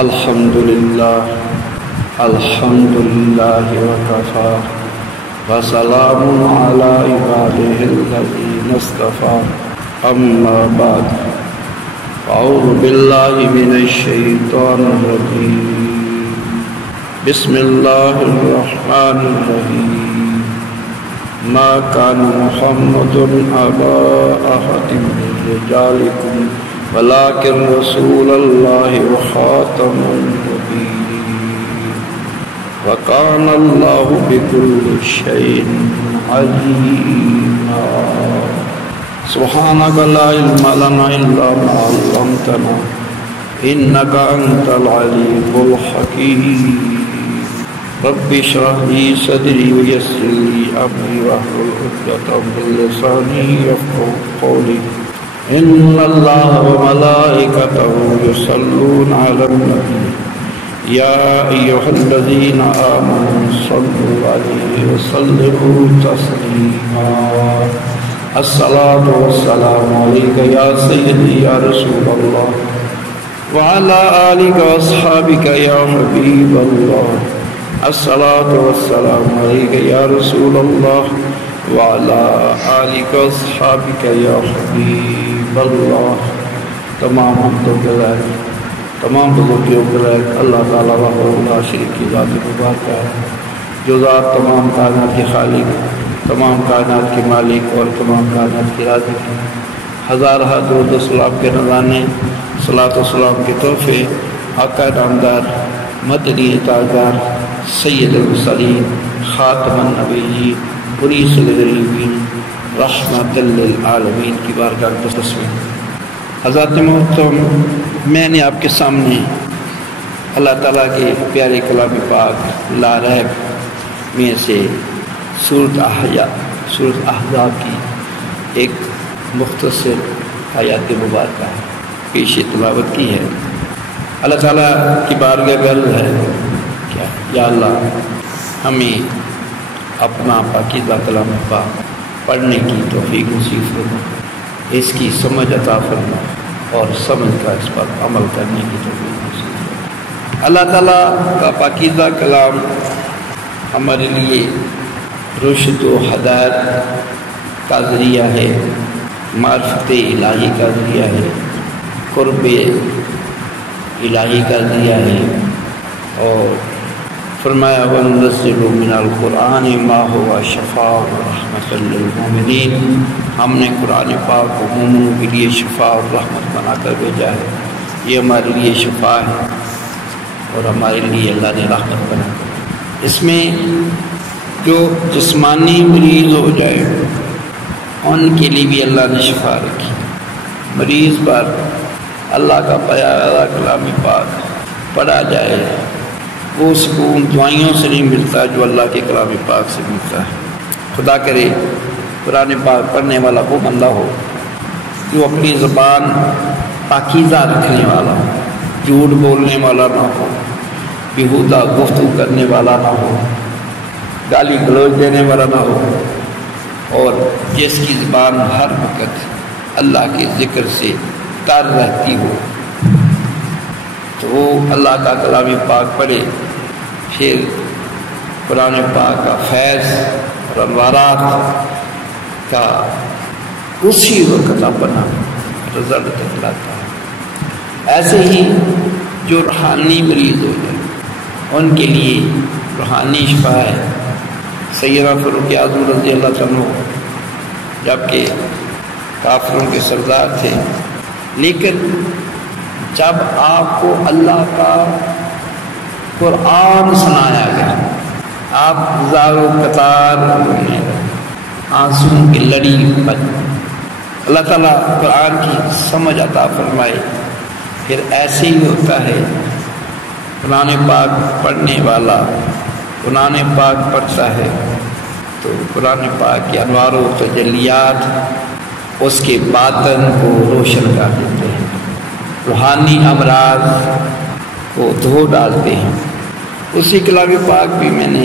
الحمدللہ وکفا وسلام علی عبادہ الذین اصطفی اما بعد اعوذ باللہ من الشیطان الرجیم بسم اللہ الرحمن الرحیم ما کان محمد ابا احد من رجالکم ولكن رسول الله وخاتم النبيين وكان الله بكل شيء عليما سبحانك لا علم لنا إلا ما علمتنا إنك أنت العليم الحكيم رب اشرح لي صدري ويسر لي أمري واحلل عقدة من لساني يفقهوا قولي ان اللہ وملائکتہ یصلون علی النبی یا ایھا الذین آمنوا صلوا علیہ وسلموا تسلیما الصلاۃ والسلام علیک یا سیدی یا رسول اللہ وعلی آلک واصحابک یا حبیب اللہ الصلاۃ والسلام علیک یا رسول اللہ وعلی آلک واصحابک یا حبیب اللہ تمام حمد و ثنا تمام بزرگیوں کے لائق اللہ تعالیٰ وحدہ لا شریک کی ذات مبارکہ ہے جو ذات تمام کائنات کے خالق تمام کائنات کے مالک اور تمام کائنات کے رازق ہے ہزارہ درود و سلام کے نذرانے صلاۃ و سلام کے تحفے آقا نامدار مدنی تاجدار سید المرسلین خاتم النبیین پولیس الغریبین رحمت للعالمین کی بارگاہ میں تصویر حضرات محترم میں نے آپ کے سامنے اللہ تعالیٰ کے پیارے کلام پاک لا ریب میں سے سورۃ احزاب کی ایک مختصر آیات مبارکہ پیش تلاوت کی ہے اللہ تعالیٰ کی بارگاہ میں عرض ہے کیا یا اللہ ہمیں اپنا پاکیزہ کلام پاک پڑھنے کی توفیق نصیب فرما اس کی سمجھ عطا فرما اور سمجھ کا اس پر عمل کرنے کی توفیق نصیب فرما اللہ تعالیٰ کا پاکیزہ کلام ہمارے لیے رشد و ہدایت کا ذریعہ ہے معرفت الہی کا ذریعہ ہے قرب الہی کا ذریعہ ہے اور فرمایا وَنُنَزِّلُ مِنَ الْقُرْآنِ مَا هُوَ شِفَاءٌ وَرَحْمَةٌ لِّلْمُؤْمِنِينَ ہم نے قرآن پاک کو مومنوں کے لیے شفا اور رحمت بنا کر بھیجا ہے یہ ہمارے لیے شفا ہے اور ہمارے لیے اللہ نے رحمت بنا کر اس میں جو جسمانی مریض ہو جائے ان کے لیے بھی اللہ نے شفا رکھی مریض پر اللہ کا پیارا کلام پاک پڑھا جائے وہ سکون دعائیوں سے نہیں ملتا جو اللہ کے کلام پاک سے ملتا ہے خدا کرے قرآن پاک پڑھنے والا وہ بندہ ہو جو اپنی زبان پاکیزہ رکھنے والا ہو جھوٹ بولنے والا نہ ہو بیہودہ گفتگو کرنے والا نہ ہو گالی گلوچ دینے والا نہ ہو اور جس کی زبان ہر وقت اللہ کے ذکر سے تر رہتی ہو تو وہ اللہ کا کلام پاک پڑھے پھر قرآن پاک کا فیض اور انوارات کا اسی وقت اپنا رزلٹ دکھلاتا ہے ایسے ہی جو روحانی مریض ہو جائے ان کے لیے روحانی شفا ہے سیدنا فاروق اعظم رضی اللہ عنہ جبکہ کافروں کے سردار تھے لیکن جب آپ کو اللہ کا قرآن سنایا گیا آپ زارو قطار میں آنسوں کی لڑی بن اللہ تعالیٰ قرآن کی سمجھ عطا فرمائے پھر ایسے ہی ہوتا ہے قرآن پاک پڑھنے والا قرآن پاک پڑھتا ہے تو قرآن پاک کے انوار و تجلیات اس کے باطن کو روشن کر دیتے ہیں روحانی امراض کو دھو ڈالتے ہیں اسی کلام پاک بھی میں نے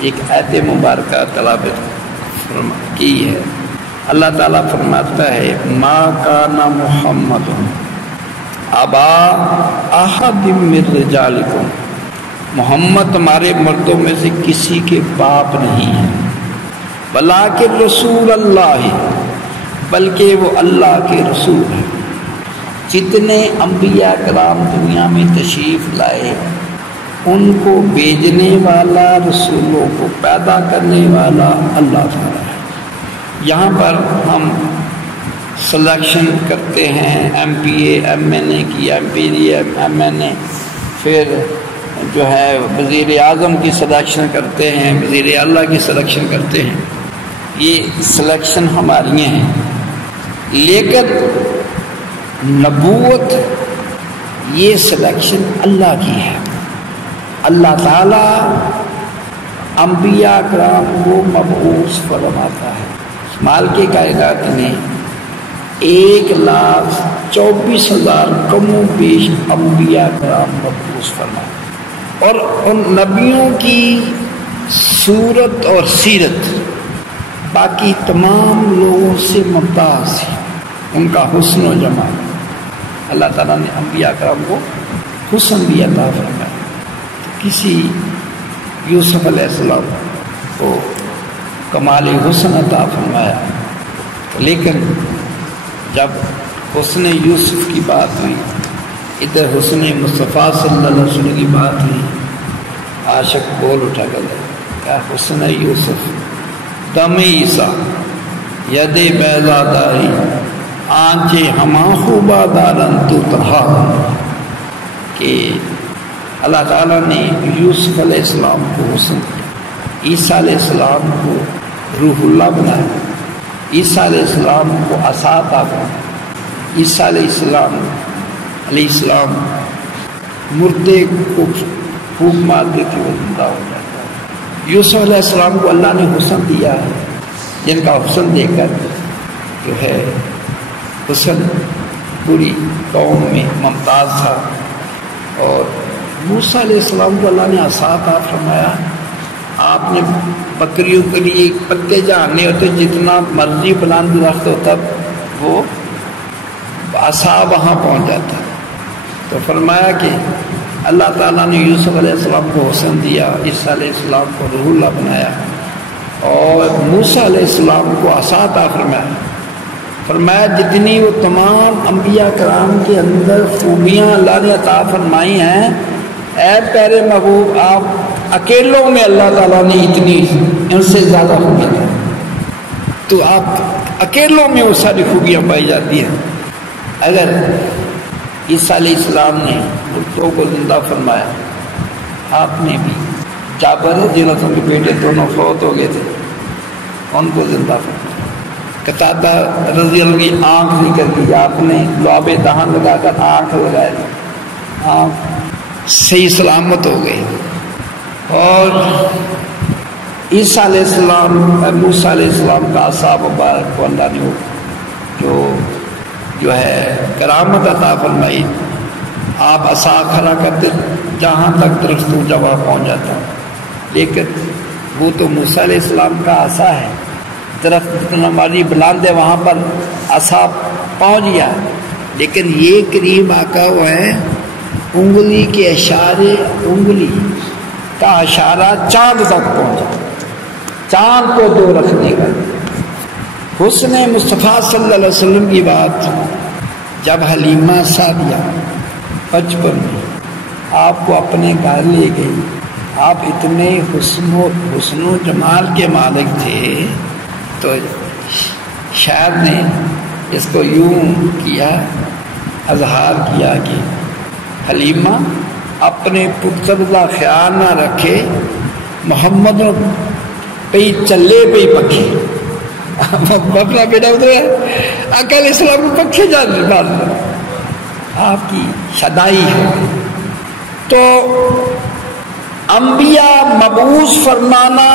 ایک آیت مبارکہ تلاوت کی ہے اللہ تعالیٰ فرماتا ہے ما کان محمد ابا احد من رجالکم، محمد تمہارے مردوں میں سے کسی کے باپ نہیں ہے، ولیکن رسول اللہ، بلکہ وہ اللہ کے رسول ہیں۔ جتنے انبیاء کرام دنیا میں تشریف لائے ان کو بھیجنے والا، رسولوں کو پیدا کرنے والا اللہ تعالیٰ ہے۔ یہاں پر ہم سلیکشن کرتے ہیں، M P A M N A کی، M P D M N A, پھر جو ہے وزیر اعظم کی سلیکشن کرتے ہیں، وزیر اعلیٰ کی سلیکشن کرتے ہیں، یہ سلیکشن ہماری ہیں۔ لیکن نبوت یہ سلیکشن اللہ کی ہے۔ اللہ تعالیٰ انبیاء کرام کو مبعوث فرماتا ہے۔ مال کے کائنات میں 1,24,000 کم و بیش انبیاء کرام مبعوث فرماتے، اور ان نبیوں کی صورت اور سیرت باقی تمام لوگوں سے ممتاز ہے، ان کا حسن و جمال۔ اللہ تعالیٰ نے انبیاء کرام کو حسن بھی عطا فرمایا۔ کسی یوسف علیہ السلام کو کمال حسن عطا فرمایا، لیکن جب حسن یوسف کی بات ہوئی، ادھر حسن مصطفیٰ صلی اللہ علیہ وسلم کی بات ہوئی، عاشق بول اٹھا کر کیا حسن یوسف دم عیسیٰ ید بیضا داری آنچے ہما خوبہ دارن تو تہا، کہ اللہ تعالیٰ نے یوسف علیہ السلام کو حسن، عیسیٰ علیہ السلام کو روح اللہ بنایا، عیسیٰ علیہ السلام کو عصا عطا فرمایا، عیسیٰ علیہ السلام مردے کو پھونک مار دیتے ہوئے زندہ ہو جاتا ہے۔ یوسف علیہ السلام کو اللہ نے حسن دیا ہے، جن کا حسن دے کر جو ہے حسن پوری قوم میں ممتاز تھا۔ اور موسیٰ علیہ السلام کو اللہ نے عصا عطا فرمایا۔ آپ نے بکریوں کے لیے پتے جاننے ہوتے، جتنا مرضی بلند درخت ہوتا وہ عصا وہاں پہنچ جاتا۔ تو فرمایا کہ اللہ تعالیٰ نے یوسف علیہ السلام کو حسن دیا، عیسیٰ علیہ السلام کو روح اللہ بنایا، اور موسیٰ علیہ السلام کو عصا عطا فرمایا جتنی وہ تمام انبیاء کرام کے اندر خوبیاں اللہ نے عطا فرمائی ہیں، اے پیارے محبوب آپ اکیلوں میں اللہ تعالیٰ نے اتنی ان سے زیادہ خوبیاں دی، تو آپ اکیلوں میں وہ ساری خوبیاں پائی جاتی ہیں۔ اگر عیسیٰ علیہ السلام نے مردوں کو زندہ فرمایا، آپ نے بھی جابر جنہوں کے بیٹے دونوں فوت ہو گئے تھے ان کو زندہ فرمایا۔ قتادہ رضی اللہ کی آنکھ نکل گئی، آپ نے لعاب دہن لگا کر آنکھ لگائی، آنکھ صحیح سلامت ہو گئی۔ اور عیسیٰ علیہ السلام، موسیٰ علیہ السلام کا عصا مبارک کو اللہ نے جو ہے کرامت عطا فرمائی، آپ عصا کھڑا کرتے جہاں تک درخت جب پہنچ جاتا، لیکن وہ تو موسیٰ علیہ السلام کا عصا ہے، درخت جتنا ہماری بلند ہے وہاں پر عصا پہنچ گیا، لیکن یہ قریب آقا ہوا ہے انگلی کے اشارے، انگلی کا اشارہ چاند تک پہنچا، چاند کو دو رکھنے کا۔ حسن مصطفیٰ صلی اللہ علیہ وسلم کی بات جب حلیمہ سعدیہ بچپن میں آپ کو اپنے گھر لے گئی، آپ اتنے حسن و جمال کے مالک تھے، تو شاید نے اس کو یوں کیا، اظہار کیا کہ حلیمہ اپنے پتر کا خیال نہ رکھے، محمد پہ چلے پہ پکھے، اپنا بیٹا ادھر ہے، آقا علیہ السلام کو پکھے جانے بعد آپ کی شدائی ہے۔ تو انبیاء مبعوث فرمانا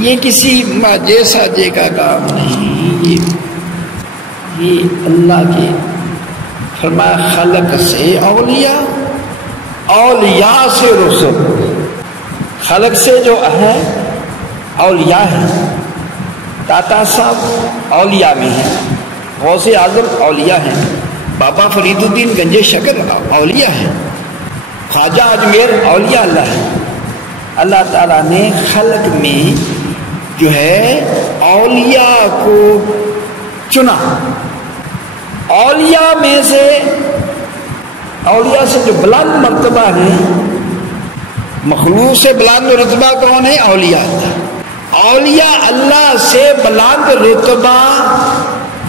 یہ کسی ماجے ساجے کا کام نہیں، یہ اللہ کے فرمایا خلق سے اولیاء، اولیاء سے رسل، خلق سے جو ہے اولیاء ہیں، داتا صاحب اولیاء میں ہیں، غوث اعظم اولیاء ہیں، بابا فرید الدین گنج شکر اولیاء ہیں، خواجہ اجمیر اولیاء اللہ ہے۔ اللہ تعالیٰ نے خلق میں جو ہے اولیاء کو چنا، اولیاء میں سے، اولیاء سے جو بلند مرتبہ ہے، مخلوق سے بلند رتبہ کون ہے؟ اولیاء اللہ۔ اولیاء اللہ سے بلند رتبہ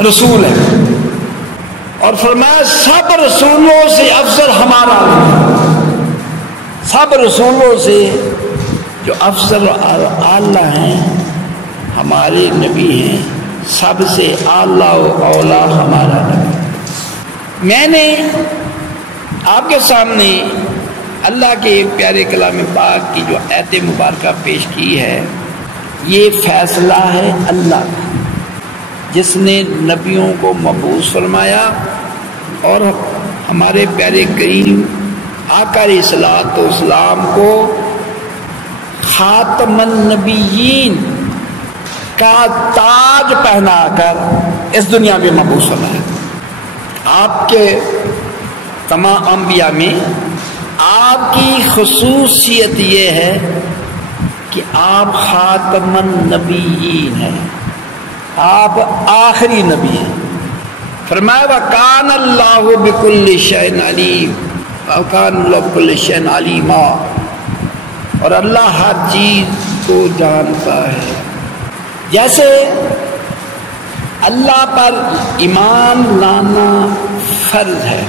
رسول ہے، اور فرمایا سب رسولوں سے افضل ہمارا، سب رسولوں سے جو افضل اعلیٰ ہیں ہمارے نبی ہیں، سب سے اعلیٰ و اولا ہمارا نبی۔ میں نے آپ کے سامنے اللہ کے ایک پیارے کلام پاک کی جو آیت مبارکہ پیش کی ہے، یہ فیصلہ ہے اللہ کا، جس نے نبیوں کو مبعوث فرمایا اور ہمارے پیارے کریم آقا علیہ الصلوۃ والسلام کو خاتم النبیین کا تاج پہنا کر اس دنیا میں مبعوث فرمایا۔ آپ کے تمام انبیاء میں آپ کی خصوصیت یہ ہے کہ آپ خاتم النبیین ہیں، آپ آخری نبی ہیں۔ فرمایا وَكَانَ اللَّهُ بِكُلِّ شَيْءٍ عَلِيمٌ وَكَانَ اللَّهُ بِكُلِّ شَيْءٍ عَلِيمًا، اور اللہ ہر چیز کو جانتا ہے۔ جیسے اللہ پر ایمان لانا فرض ہے،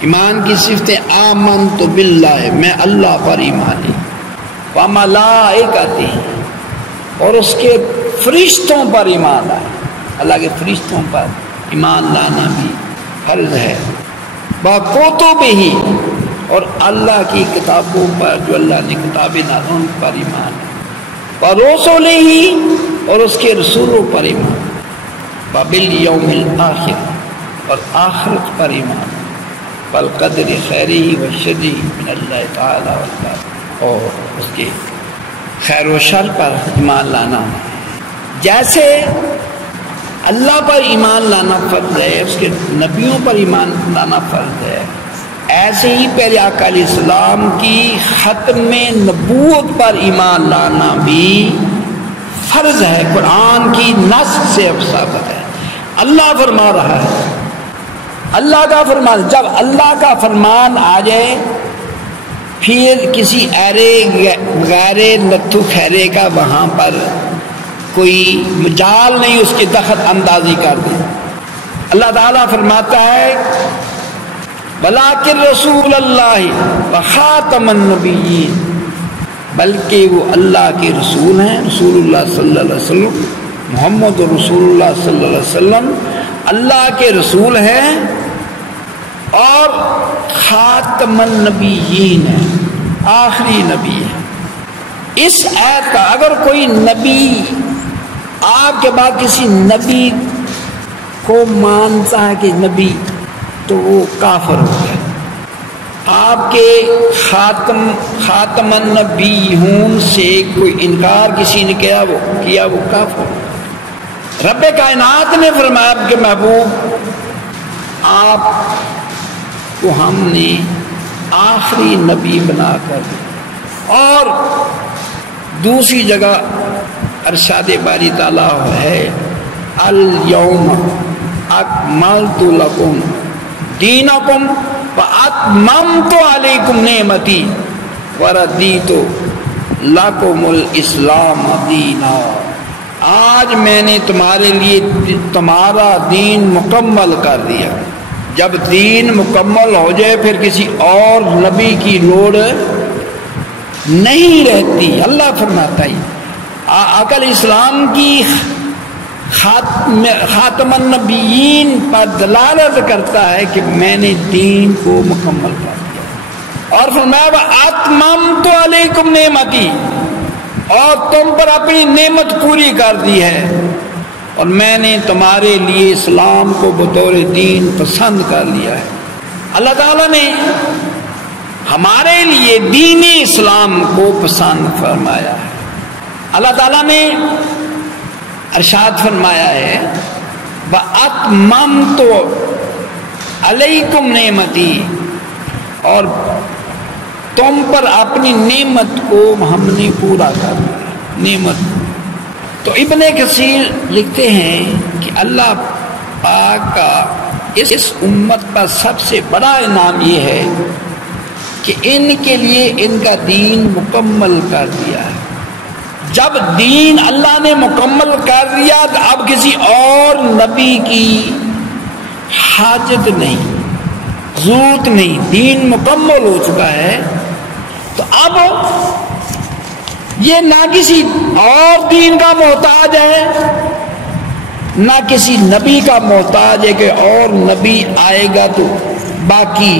ایمان کی صفتیں آمنت باللہ، میں اللہ پر ایمان لی، وملائکتہ، اور اس کے فرشتوں پر ایمان لائے، اللہ کے فرشتوں پر ایمان لانا بھی فرض ہے، وکتبہ، اور اللہ کی کتابوں پر جو اللہ نے کتابیں نازل ان پر ایمان ہے، ورسلہ، اور اس کے رسولوں پر ایمان، وبالیوم الآخر، اور آخرت پر ایمان، والقدر خیرہ وشرہ من اللہ تعالی والباطل، اور اس کے خیر و شر پر ایمان لانا۔ جیسے اللہ پر ایمان لانا فرض ہے، اس کے نبیوں پر ایمان لانا فرض ہے، ایسے ہی پہلے آقا علیہ السلام کی ختم نبوت پر ایمان لانا بھی فرض ہے، قرآن کی نص سے ثابت ہے۔ اللہ فرما رہا ہے، اللہ کا فرمان، جب اللہ کا فرمان آ جائے پھر کسی ایرے غیر لتھو خیرے کا وہاں پر کوئی مجال نہیں اس کی دخل اندازی کر دے۔ اللہ تعالیٰ فرماتا ہے وَلَٰكِن رَسُولَ اللَّهِ وَخَاتَمَ النَّبِيِّينَ، بلکہ وہ اللہ کے رسول ہیں، رسول اللہ صلی اللہ علیہ وسلم، محمد رسول اللہ صلی اللہ علیہ وسلم اللہ کے رسول ہیں اور خاتم النبیین ہیں، آخری نبی ہے۔ اس آیت کا اگر کوئی نبی آپ کے بعد کسی نبی کو مانتا ہے کہ نبی، تو وہ کافر ہو گیا۔ آپ کے خاتم النبیون سے کوئی انکار کسی نے کیا وہ کافر ہو گیا۔ رب کائنات نے فرمایا کہ محبوب آپ کو ہم نے آخری نبی بنا کر دیا، اور دوسری جگہ ارشاد باری تعالیٰ ہے الیوم اکملت لکم دینکم واتممت علیکم نعمتی وردیت لکم الاسلام دینا، آج میں نے تمہارے لیے تمہارا دین مکمل کر دیا۔ جب دین مکمل ہو جائے پھر کسی اور نبی کی لوڑ نہیں رہتی۔ اللہ فرماتا ہے آقا علیہ السلام کی خاتم النبیین پر دلالت کرتا ہے کہ میں نے دین کو مکمل کر دیا، اور فرمایا وَأَتْمَمْتُ عَلَيْكُمْ نِعْمَتِي، اور تم پر اپنی نعمت پوری کر دی ہے، اور میں نے تمہارے لیے اسلام کو بطور دین پسند کر لیا ہے۔ اللہ تعالیٰ نے ہمارے لیے دین اسلام کو پسند فرمایا ہے۔ اللہ تعالیٰ نے ارشاد فرمایا ہے وَأَتْمَمْتُ علیکم نعمتی، اور تم پر اپنی نعمت کو ہم نے پورا کر دیا، نعمت۔ تو ابن کثیر لکھتے ہیں کہ اللہ پاک کا اس امت پر سب سے بڑا انعام یہ ہے کہ ان کے لیے ان کا دین مکمل کر دیا ہے۔ جب دین اللہ نے مکمل کر دیا تو اب کسی اور نبی کی حاجت نہیں، ضرورت نہیں، دین مکمل ہو چکا ہے۔ تو اب یہ نہ کسی اور دین کا محتاج ہے، نہ کسی نبی کا محتاج ہے کہ اور نبی آئے گا تو باقی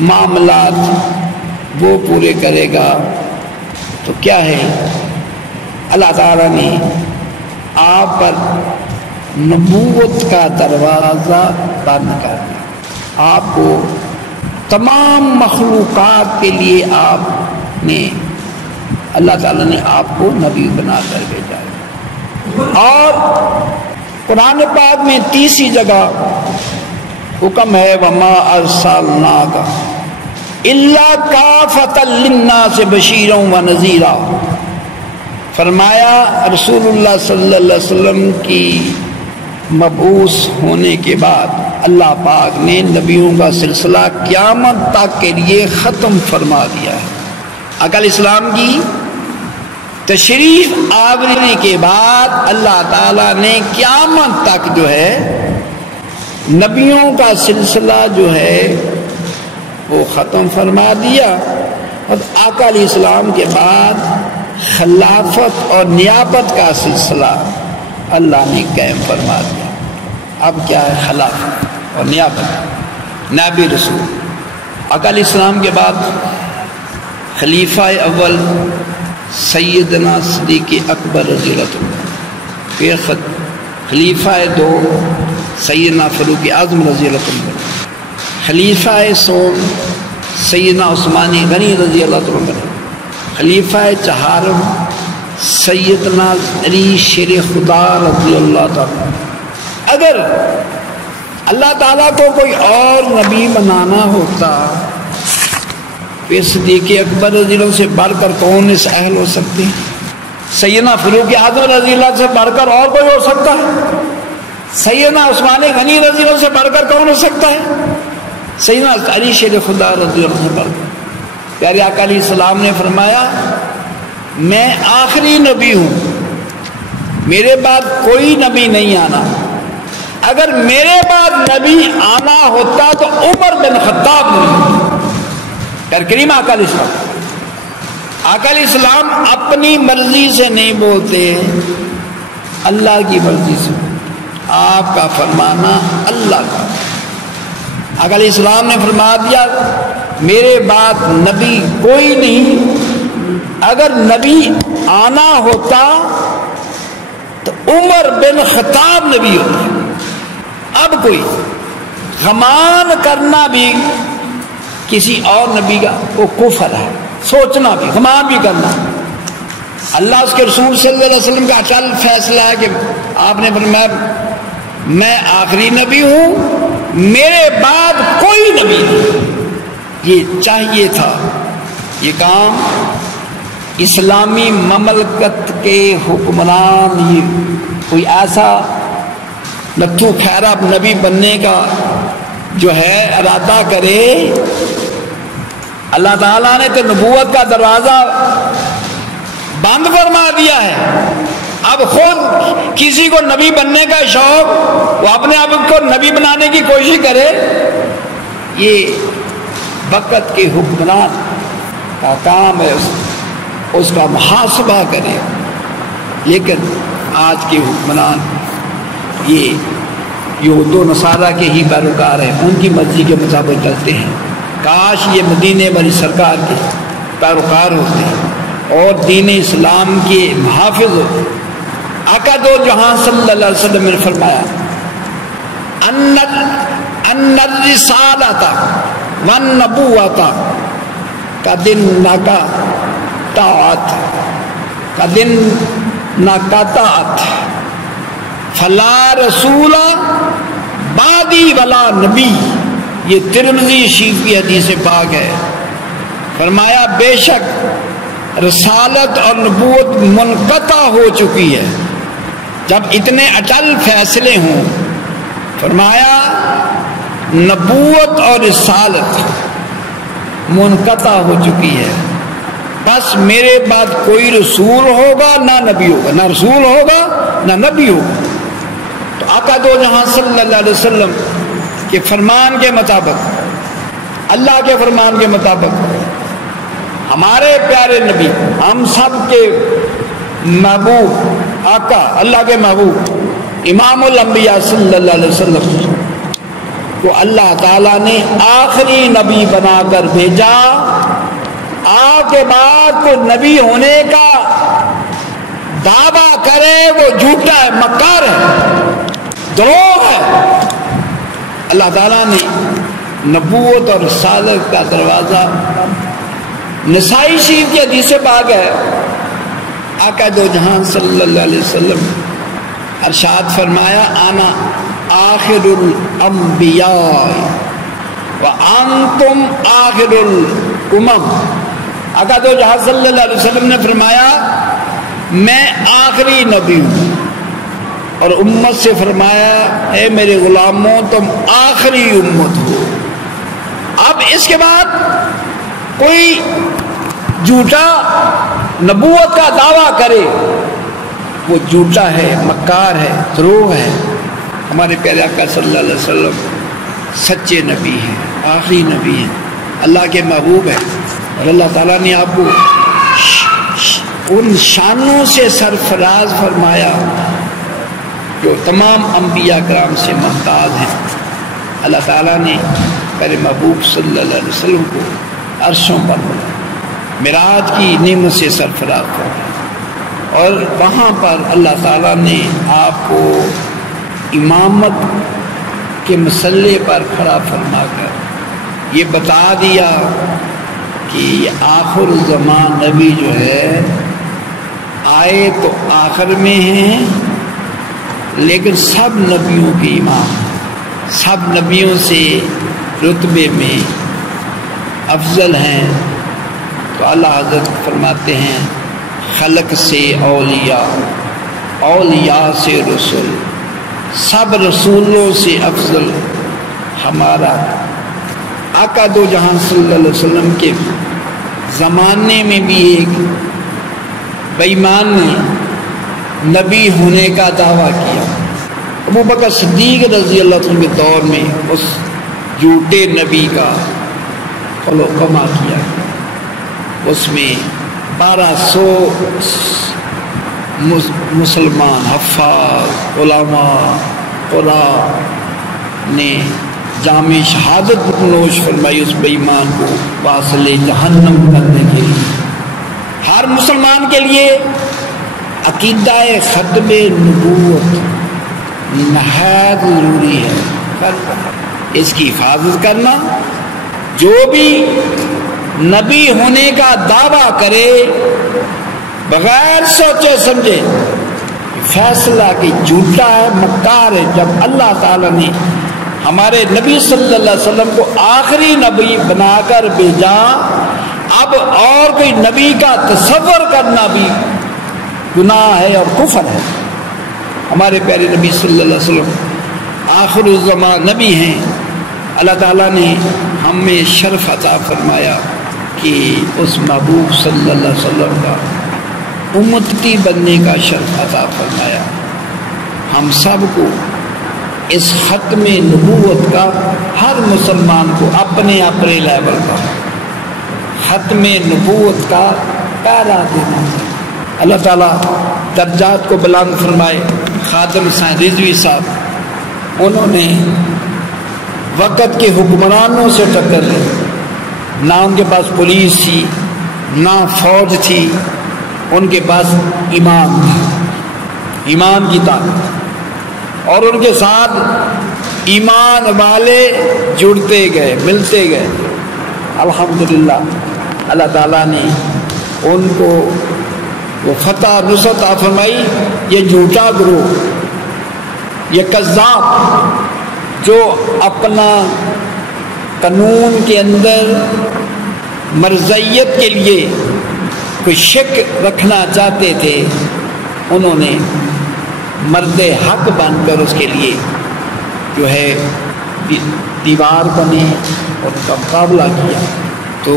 معاملات وہ پورے کرے گا۔ تو کیا ہے، اللہ تعالیٰ نے آپ پر نبوت کا دروازہ بند کر دیا، آپ کو تمام مخلوقات کے لیے آپ نے، اللہ تعالیٰ نے آپ کو نبی بنا کر بھیجا۔ اور قرآن پاک میں تیسری جگہ حکم ہے وما ارسلناک الا کافۃ للناس بشیرا ونذیرا، فرمایا رسول اللہ صلی اللہ علیہ وسلم کی مبعوث ہونے کے بعد اللہ پاک نے نبیوں کا سلسلہ قیامت تک کے لیے ختم فرما دیا ہے۔ آقا علیہ السلام کی تشریف آورنے کے بعد اللہ تعالیٰ نے قیامت تک جو ہے نبیوں کا سلسلہ جو ہے وہ ختم فرما دیا، اور آقا علیہ السلام کے بعد خلافت اور نیابت کا سلسلہ اللہ نے قائم فرما دیا۔ اب کیا ہے، خلافت اور نیابت، نائب رسول۔ آقا علیہ السلام کے بعد خلیفہ اول سیدنا صدیق اکبر رضی اللہ عنہ، پھر خلیفہ دو سیدنا فاروق اعظم رضی اللہ عنہ، خلیفہ سوم سیدنا عثمان غنی رضی اللہ عنہ، خلیفہ چہارم سیدنا علی شیر خدا رضی اللہ عنہ۔ اگر اللہ تعالیٰ کو کوئی اور نبی بنانا ہوتا پھر صدیق اکبر رضی اللہ سے بڑھ کر کون اس اہل ہو سکتے ہیں؟ سیدنا فاروق اعظم رضی اللہ سے بڑھ کر اور کوئی ہو سکتا ہے؟ سیدنا عثمان غنی رضی اللہ سے بڑھ کر کون ہو سکتا ہے؟ سیدنا علی شیر خدا رضی اللہ سے بڑھ کر۔ پیارے آقا علیہ السلام نے فرمایا میں آخری نبی ہوں، میرے بعد کوئی نبی نہیں آنا، اگر میرے بعد نبی آنا ہوتا تو عمر بن خطاب نہیں۔ کریم آقا علیہ السلام، آقا علیہ السلام اپنی مرضی سے نہیں بولتے، اللہ کی مرضی سے، آپ کا فرمانا اللہ کا۔ آقا علیہ السلام نے فرما دیا میرے بعد نبی کوئی نہیں، اگر نبی آنا ہوتا تو عمر بن خطاب نبی ہوتا۔ اب کوئی غمان کرنا بھی کسی اور نبی کا وہ کفر ہے، سوچنا بھی، غمان بھی کرنا۔ اللہ اس کے رسول صلی اللہ علیہ وسلم کا اچل فیصلہ ہے کہ آپ نے فرمایا میں آخری نبی ہوں، میرے بعد کوئی نبی نہیں۔ یہ چاہیے تھا، یہ کام اسلامی مملکت کے حکمران یہ کوئی ایسا نتھو خیرہ نبی بننے کا جو ہے ارادہ کرے، اللہ تعالیٰ نے تو نبوت کا دروازہ بند فرما دیا ہے، اب خود کسی کو نبی بننے کا شوق، وہ اپنے آپ کو نبی بنانے کی کوشش کرے، یہ وقت کے حکمران کا کام ہے، اس کا محاسبہ کرے۔ لیکن آج کے حکمران یہ یہود و نصارہ کے ہی پیروکار ہیں، ان کی مرضی کے مطابق چلتے ہیں۔ کاش یہ مدینے والی سرکار کے پیروکار ہوتے اور دین اسلام کے محافظ ہوتے۔ آقا دو جہاں صلی اللہ علیہ وسلم نے فرمایا ان الرسالۃ والنبوۃ قدن نقطعت فلا رسول بعدی ولا نبی، یہ ترمذی شریف کی حدیث پاک ہے. فرمایا بے شک رسالت اور نبوت منقطع ہو چکی ہے. جب اتنے اٹل فیصلے ہوں، فرمایا نبوت اور رسالت منقطع ہو چکی ہے، بس میرے بعد کوئی رسول ہوگا نہ نبی ہوگا، نہ رسول ہوگا نہ نبی ہوگا. تو آقا دو جہاں صلی اللہ علیہ وسلم کے فرمان کے مطابق، اللہ کے فرمان کے مطابق، ہمارے پیارے نبی، ہم سب کے محبوب آقا، اللہ کے محبوب امام الانبیاء صلی اللہ علیہ وسلم کو اللہ تعالیٰ نے آخری نبی بنا کر بھیجا. آپ کے بعد کو نبی ہونے کا دعویٰ کرے وہ جھوٹا ہے، مکار ہے، دروغ ہے. اللہ تعالیٰ نے نبوت اور رسالت کا دروازہ، نسائی شریف کی حدیث پاک ہے، آقا دو جہاں صلی اللہ علیہ وسلم ارشاد فرمایا انا آخر الانبیاء وانتم آخر الامم. آقا دو جہاں صلی اللہ علیہ وسلم نے فرمایا میں آخری نبی ہوں، اور امت سے فرمایا اے میرے غلاموں تم آخری امت ہو. اب اس کے بعد کوئی جھوٹا نبوت کا دعویٰ کرے وہ جھوٹا ہے، مکار ہے، دروغ ہے. ہمارے پیارے آقا صلی اللہ علیہ وسلم سچے نبی ہیں، آخری نبی ہیں، اللہ کے محبوب ہیں، اور اللہ تعالیٰ نے آپ کو ان شانوں سے سرفراز فرمایا جو تمام انبیاء کرام سے ممتاز ہیں. اللہ تعالیٰ نے میرے محبوب صلی اللہ علیہ وسلم کو عرشوں پر معراج کی نعمت سے سرفراز فرمایا، اور وہاں پر اللہ تعالیٰ نے آپ کو امامت کے مسئلے پر کھڑا فرما کر یہ بتا دیا کہ یہ آخر الزمان نبی جو ہے آئے تو آخر میں ہیں، لیکن سب نبیوں کے امام، سب نبیوں سے رتبے میں افضل ہیں. تو اللہ حضرت فرماتے ہیں خلق سے اولیاء، اولیاء سے رسول، سب رسولوں سے افضل ہمارا آقا دو جہاں صلی اللہ علیہ وسلم کے زمانے میں بھی ایک بے ایمان نے نبی ہونے کا دعویٰ کیا. ابو بکر صدیق رضی اللہ عنہ کے دور میں اس جھوٹے نبی کا قلقمہ کیا. اس میں 1200 مسلمان حفاظ علماء قرآن نے جام شہادت نوش فرمائی اس بے ایمان کو واصل جہنم کرنے کے لیے. ہر مسلمان کے لیے عقیدہ ختم نبوت نہایت ضروری ہے، اس کی حفاظت کرنا. جو بھی نبی ہونے کا دعویٰ کرے بغیر سوچے سمجھے فیصلہ کہ جھوٹا ہے، مکار ہے. جب اللہ تعالیٰ نے ہمارے نبی صلی اللہ علیہ وسلم کو آخری نبی بنا کر بھیجا، اب اور کوئی نبی کا تصور کرنا بھی گناہ ہے اور کفر ہے. ہمارے پیارے نبی صلی اللہ علیہ وسلم آخر الزمان نبی ہیں. اللہ تعالیٰ نے ہمیں شرف عطا فرمایا کہ اس محبوب صلی اللہ علیہ وسلم کا امتی بننے کا شرف عطا فرمایا. ہم سب کو اس ختم نبوت کا ہر مسلمان کو اپنے اپنے لیول پر ختم نبوت کا پیرا دینا. اللہ تعالیٰ درجات کو بلند فرمائے. خادم حسین رضوی صاحب انہوں نے وقت کے حکمرانوں سے ٹکر لی. نہ ان کے پاس پولیس تھی، نہ فوج تھی، ان کے پاس ایمان تھا، ایمان کی طاقت، اور ان کے ساتھ ایمان والے جڑتے گئے، ملتے گئے. الحمدللہ اللہ تعالیٰ نے ان کو وہ فتح نصرت عطا فرمائی. یہ جھوٹا گروہ، یہ کذاب جو اپنا قانون کے اندر مرضیت کے لیے کوئی شک رکھنا چاہتے تھے، انہوں نے مرد حق بن کر اس کے لیے جو ہے دیوار بنے اور اس کا مقابلہ کیا۔ تو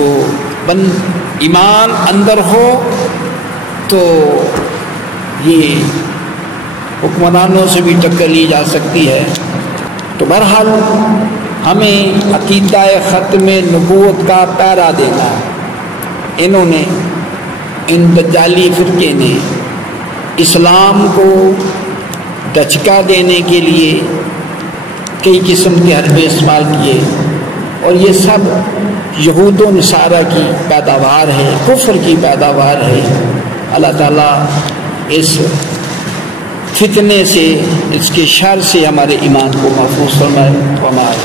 ایمان اندر ہو تو یہ حکمرانوں سے بھی ٹکر لی جا سکتی ہے۔ تو بہرحال ہمیں عقیدہ ختم نبوت کا پہرا دینا ہے۔ انہوں نے، ان دجالی فرقے نے اسلام کو دھچکا دینے کے لیے کئی قسم کے حربے استعمال کیے، اور یہ سب یہود و نصارہ کی پیداوار ہے، کفر کی پیداوار ہے۔ اللہ تعالیٰ اس فتنے سے، اس کے شر سے ہمارے ایمان کو محفوظ فرمائے۔